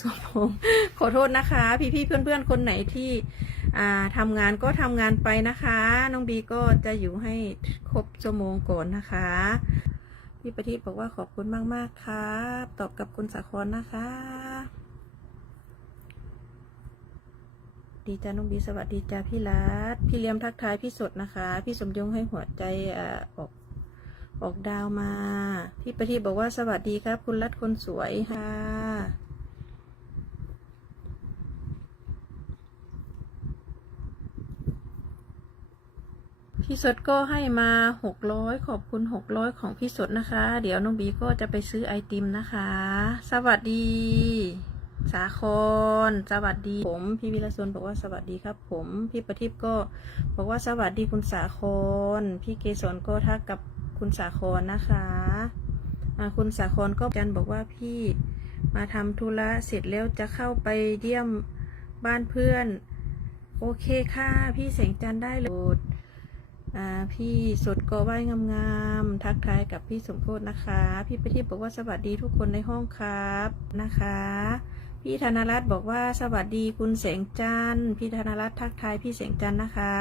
ชั่วโมขอโทษนะคะ พี่ๆเพื่อนๆคนไหนที่ทำงานก็ทำงานไปนะคะ น้องบีก็จะอยู่ให้ครบชั่วโมงก่อนนะคะ พี่ประทีปบอกว่าขอบคุณมากๆครับ ตอบกับคุณสาครนะคะ ดีจ้าน้องบีสวัสดีจ้าพี่รัฐพี่เลี้ยมทักทายพี่สดนะคะ พี่สมยงให้หัวใจอออกออกดาวมา พี่ประทีปบอกว่าสวัสดีครับ คุณรัฐคนสวยค่ะ พี่สดก็ให้มาหกร้อยขอบคุณหกร้อยของพี่สดนะคะ เดี๋ยวน้องบีก็จะไปซื้อไอติมนะคะ สวัสดี สาครสวัสดี ผมพี่วิรสนบอกว่าสวัสดีครับ ผมพี่ประทิพก็บอกว่าสวัสดีคุณสาครพี่เกศรก็ทักกับคุณสาครนะคะคุณสาครก็จันบอกว่าพี่มาทำธุระเสร็จแล้วจะเข้าไปเยี่ยมบ้านเพื่อน โอเคค่ะ พี่แสงจันได้เลย พี่สดกอไหว้งามๆทักทายกับพี่สมโพธนะคะ พี่ประทีปบอกว่าสวัสดีทุกคนในห้องครับนะคะ พี่ธนรัตน์บอกว่าสวัสดีคุณแสงจันทร์พี่ธนรัตน์ทักทายพี่แสงจันทร์นะคะ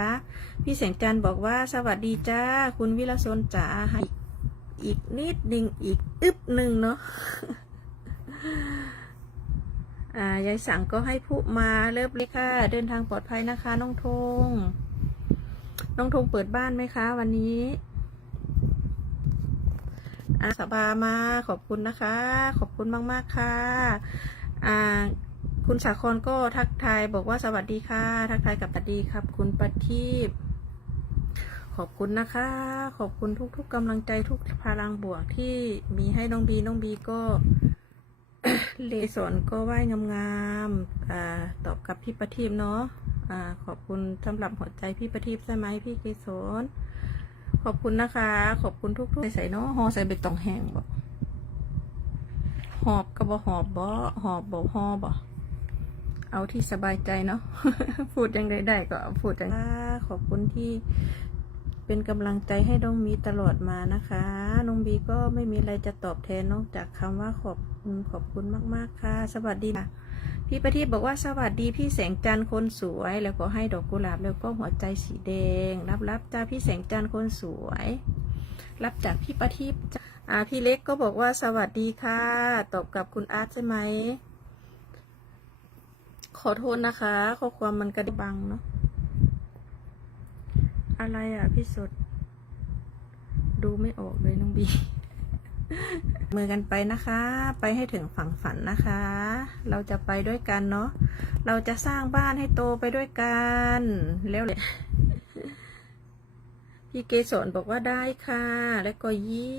พี่แสงจันทร์บอกว่าสวัสดีจ้าคุณวิรสนจ๋าให้อีกนิดหนึ่งอีกอึบหนึ่งเนาะอ่ายายสั่งก็ให้ผู้มาเริ่มเลยค่ะ เดินทางปลอดภัยนะคะน้องธง น้องธงเปิดบ้านไหมคะ วันนี้อาสบามาขอบคุณนะคะ ขอบคุณมาก ๆ ค่ะอ่าคุณสาครก็ทักทายบอกว่าสวัสดีค่ะ ทักทายกับสวัสดีครับ คุณประทีปขอบคุณนะคะ ขอบคุณทุก ๆกำลังใจทุกพลังบวกที่มีให้น้องบีน้องบีก็เลสอนก็ไหว้งามๆอ่าตอบกับพี่ประทีปเนาะ ขอบคุณสำหรับหัวใจพี่ประทีปใช่ไหมพี่เกศรขอบคุณนะคะ ขอบคุณทุกๆใส่เนาะหอใส่ใบตองแห้งบ่หอบก็บ่หอบบ่หอบบ่หอบบ่เอาที่สบายใจเนาะพูดยังไงได้ก็พูดอย่างขอบคุณที่เป็นกำลังใจให้น้องมีตลอดมานะคะน้องบีก็ไม่มีอะไรจะตอบแทนนอกจากคำว่าขอบคุณขอบคุณมาก ๆ ค่ะ สวัสดีค่ะ พี่ประทีปบอกว่าสวัสดีพี่แสงจันทร์คนสวย แล้วก็ให้ดอกกุหลาบแล้วก็หัวใจสีแดง รับรับจ้าพี่แสงจันทร์คนสวย รับจากพี่ประทีปอ่าพี่เล็กก็บอกว่าสวัสดีค่ะ ตอบกับคุณอาร์ตใช่ไหมขอโทษนะคะ ข้อความมันกระดิบังเนาะอะไรอะพี่สด ดูไม่ออกเลยน้องบี มือกันไปนะคะ ไปให้ถึงฝั่งฝันนะคะ เราจะไปด้วยกันเนาะ เราจะสร้างบ้านให้โตไปด้วยกันแล้วเลยพี่เกศรบอกว่าได้ค่ะ แล้วก็ยิ้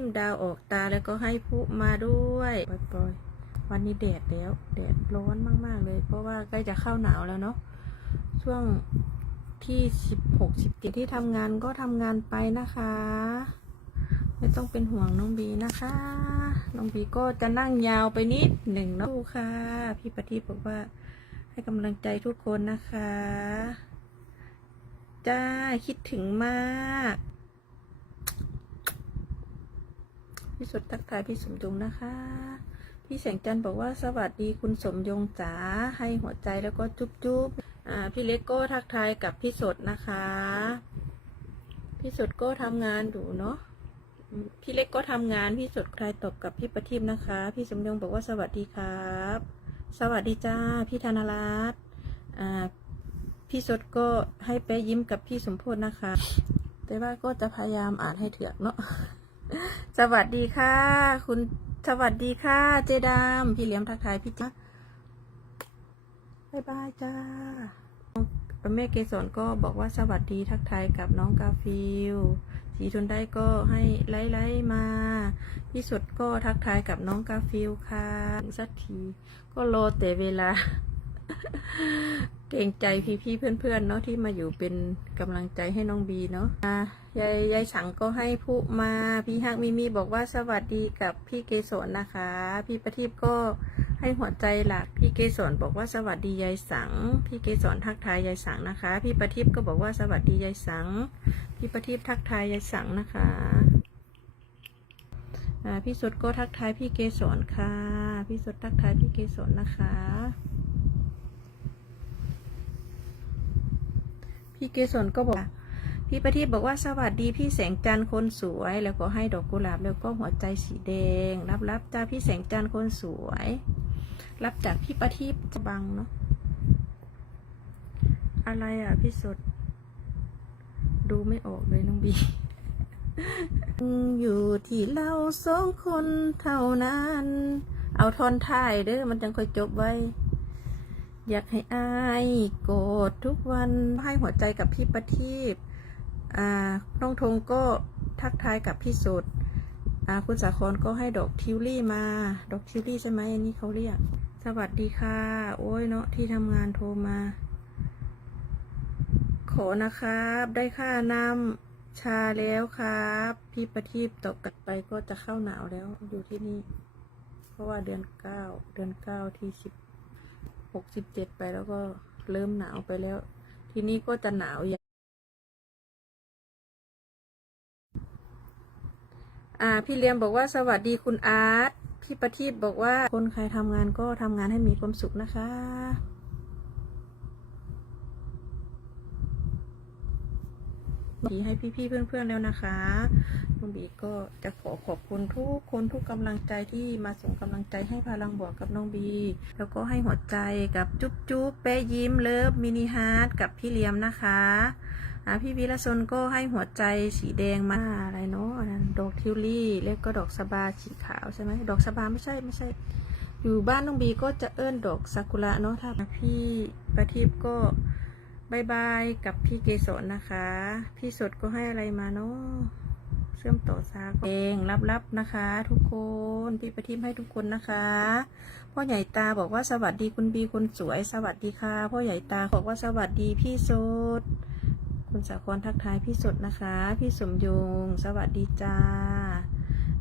มดาวออกตาแล้วก็ให้ผู้มาด้วยปล่อยๆวันนี้แดดแล้ว แดดร้อนมากๆเลย เพราะว่าใกล้จะเข้าหนาวแล้วเนาะ ช่วงที่สิบหกสิบเจ็ดที่ทำงานก็ทำงานไปนะคะ ไม่ต้องเป็นห่วงน้องบีนะคะ น้องบีก็จะนั่งยาวไปนิดหนึ่งนะค่ะ พี่ปฏิบอกว่าให้กำลังใจทุกคนนะคะ จ้า คิดถึงมาก พี่สุดทักทายพี่สมยงนะคะ พี่แสงจันทร์บอกว่าสวัสดีคุณสมยงจ๋า ให้หัวใจแล้วก็จุ๊บจุ๊บพี่เล็กก็ทักทายกับพี่สดนะคะ พี่สดก็ทำงานอยู่เนาะ พี่เล็กก็ทำงาน พี่สดใครตบกับพี่ประทีปนะคะ พี่สมยงบอกว่าสวัสดีครับ สวัสดีจ้า พี่ธนรัตน์พี่สดก็ให้ไปยิ้มกับพี่สมโพธนะคะ แต่ว่าก็จะพยายามอ่านให้เถือกเนาะ สวัสดีค่ะ คุณ สวัสดีค่ะ เจดามพี่เลี้ยมทักทายพี่จ้าบายบายจ้าแม่เกสรก็บอกว่าสวัสดีทักทายกับน้องกาฟิล สีทนได้ก็ให้ไล่ไล่มาพี่สุดก็ทักทายกับน้องกาฟิลค่ะสักทีก็รอแต่เวลา เกรงใจพี่ๆเพื่อนๆเนาะที่มาอยู่เป็นกำลังใจให้น้องบีเนาะยายยายสังก็ให้ผู้มาพี่ฮักมิมีบอกว่าสวัสดีกับพี่เกสรนะคะ พี่ประทีปก็ ให้หัวใจหลัก พี่เกสรบอกว่าสวัสดียายสัง พี่เกสรทักทายยายสังนะคะ พี่ประทีปก็บอกว่าสวัสดียายสัง พี่ประทีปทักทายยายสังนะคะพี่สดก็ทักทายพี่เกสรค่ะ พี่สดทักทายพี่เกสรนะคะ พี่เกสรก็บอกพี่ประทีปบอกว่าสวัสดีพี่แสงจันทร์คนสวย แล้วก็ให้ดอกกุหลาบแล้วก็หัวใจสีแดง รับรับจ้าพี่แสงจันทร์คนสวย รับจากพี่ประทีปจะบังเนาะ อะไรอะพี่สด ดูไม่ออกเลยน้องบี อยู่ที่เราสองคนเท่านั้น เอาทอนท้ายเด้อมันจังค่อยจบไว้ อยากให้อายโกรธทุกวันให้หัวใจกับพี่ประทีปอ่าน้องธงก็ทักทายกับพี่สดอ่าคุณสาครก็ให้ดอกทิวลี่มา ดอกทิวลี่ใช่ไหมอันนี้เขาเรียก สวัสดีค่ะ โอ้ยเนาะที่ทำงานโทรมา ขอนะครับ ได้ค่าน้ำชาแล้วครับ พี่ประทีปตกกันไปก็จะเข้าหนาวแล้วอยู่ที่นี่ เพราะว่าเดือนเก้าเดือนเก้าที่สิบหกสิบเจ็ดไปแล้วก็เริ่มหนาวไปแล้ว ทีนี้ก็จะหนาวอย่างอ่าพี่เลียมบอกว่าสวัสดีคุณอาร์ต พี่ประทีปบอกว่าคนใครทำงานก็ทำงานให้มีความสุขนะคะ ดีให้พี่ๆเพื่อนๆแล้วนะคะน้องบีก็จะขอขอบคุณทุกคนทุกกำลังใจที่มาส่งกำลังใจให้พลังบวกกับน้องบี แล้วก็ให้หัวใจกับจุ๊บจุ๊บเป้ยิ้มเลิฟมินิฮาร์ดกับพี่เลียมนะคะ อ่าพี่วิรชนก็ให้หัวใจสีแดงมาอะไรเนาะดอกทิวลี่แล้วก็ดอกสบาสีขาวใช่ไหมดอกสบาไม่ใช่ไม่ใช่ อยู่บ้านน้องบีก็จะเอิ้นดอกซากุระเนาะถ้าพี่ประทีปก็บายบายกับพี่เกสรนะคะ พี่สดก็ให้อะไรมาเนาะเชื่อมต่อซากเองรับๆนะคะ ทุกคนพี่ประทีปให้ทุกคนนะคะพ่อใหญ่ตาบอกว่าสวัสดีคุณบีคนสวย สวัสดีค่ะพ่อใหญ่ตาบอกว่าสวัสดีพี่สด คุณสาครทักทายพี่สดนะคะ พี่สมยง สวัสดีจ้า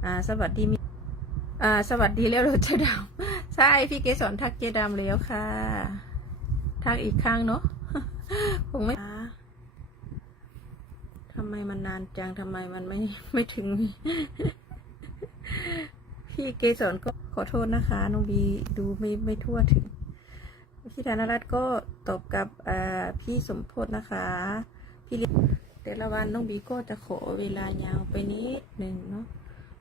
อ่า สวัสดีมีอ่า สวัสดีแล้วเหราเจดำใช่ พี่เกสรทักเจดำแล้วค่ะ ทักอีกครั้งเนาะคงไม่ทำไมมันนานจังทำไมมันไม่ไม่ถึง พี่เกสรก็ขอโทษนะคะน้องบีดูไม่ไม่ทั่วถึงพี่ธนรัตน์ก็ตอบกับพี่สมพศนะคะ แต่ละวันน้องบีก็จะขอเวลายาวไปนิดหนึ่งเนาะ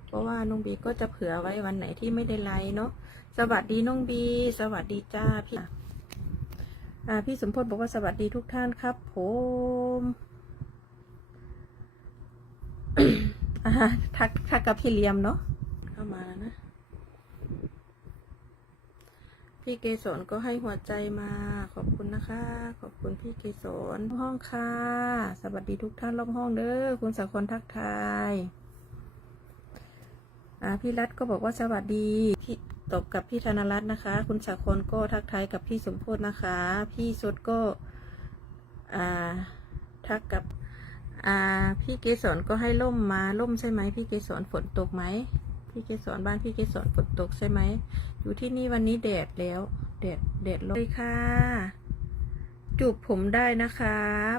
เพราะว่าน้องบีก็จะเผื่อไว้วันไหนที่ไม่ได้ไลฟ์เนาะสวัสดีน้องบี สวัสดีจ้าพี่อ่าพี่สมพศบอกว่าสวัสดีทุกท่านครับ ผมอ่าทักทักกับพี่เลียมเนาะเข้ามาแล้วนะ พี่เกสรก็ให้หัวใจมา ขอบคุณนะคะ ขอบคุณพี่เกสรห้องค่ะ สวัสดีทุกท่านรอบห้องเด้อคุณสาครทักทายอ่าพี่รัตก็บอกว่าสวัสดีพี่ตบกับพี่ธนรัตน์นะคะ คุณสาครก็ทักทายกับพี่สมโพธนะคะ พี่สดก็อ่าทักกับอ่าพี่เกสรก็ให้ล่มมาล่มใช่ไหมพี่เกสรฝนตกไหม พี่เกสรบ้านพี่เกสรฝนตกใช่ไหม อยู่ที่นี่วันนี้แดดแล้ว แดดแดดลงเลยค่ะ จูบผมได้นะครับ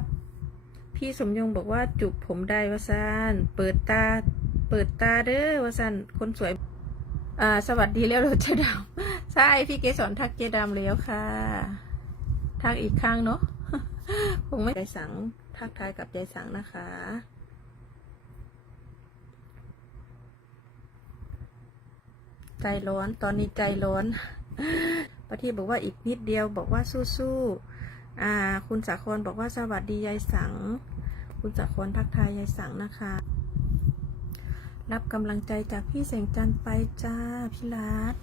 พี่สมยงบอกว่าจูบผมได้วะซันเปิดตา เปิดตาเด้อวะซันคนสวย อ่า สวัสดีแล้วเหรเจดำใช่พี่เกสรทักเจดำแล้วค่ะ ทักอีกครั้งเนาะคงไม่ใจสังทักทายกับใจสังนะคะ ใจร้อนตอนนี้ใจร้อนประทีบอกว่าอีกนิดเดียวบอกว่าสู้ๆอ่า คุณสาครบอกว่าสวัสดียายสัง คุณสาครทักทายยายสังนะคะ รับกำลังใจจากพี่แสงจันทร์ไปจ้าพี่รัต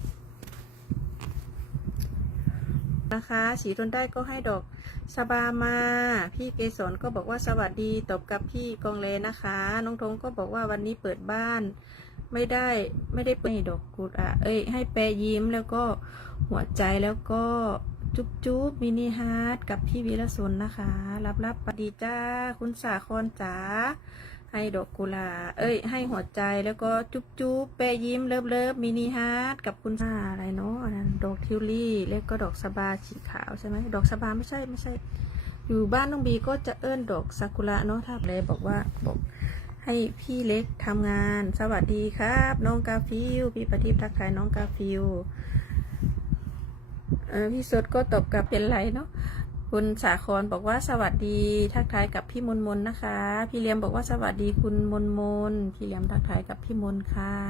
นะคะสีทนได้ก็ให้ดอกสบามา พี่เกสรก็บอกว่าสวัสดีตบกับพี่กองเลนะคะ น้องทงก็บอกว่าวันนี้เปิดบ้าน ไม่ได้ไม่ได้เปดให้ดอกกุดอะเอ้ยให้แปรยิ้มแล้วก็หัวใจแล้วก็จุ๊บจุ๊บมินิฮาร์ดกับพี่วิรสนนะคะ รับรับปดีจ้าคุณสาครจ๋าให้ดอกกุหลาบเอ้ย ให้หัวใจแล้วก็จุ๊บจุ๊บแปรยิ้มเลิฟเลิฟมินิฮาร์ดกับคุณอ่าอะไรเนาะนนั้นดอกทิวลี่แล้วก็ดอกสบาสีขาวใช่ไหมดอกสบาไม่ใช่ไม่ใช่ อยู่บ้านน้องบีก็จะเอิ้นดอกซากุระเนาะถ้าเลยบอกว่าบอก ให้พี่เล็กทำงาน สวัสดีครับ น้องกาฟิว พี่ประทีปทักทายน้องกาฟิวพี่สดก็ตอบกลับเป็นไรเนาะคุณสาครบอกว่าสวัสดีทักทายกับพี่มนมนนะคะ พี่เลียมบอกว่าสวัสดีคุณมนมนพี่เลียมทักทายกับพี่มนค่ะ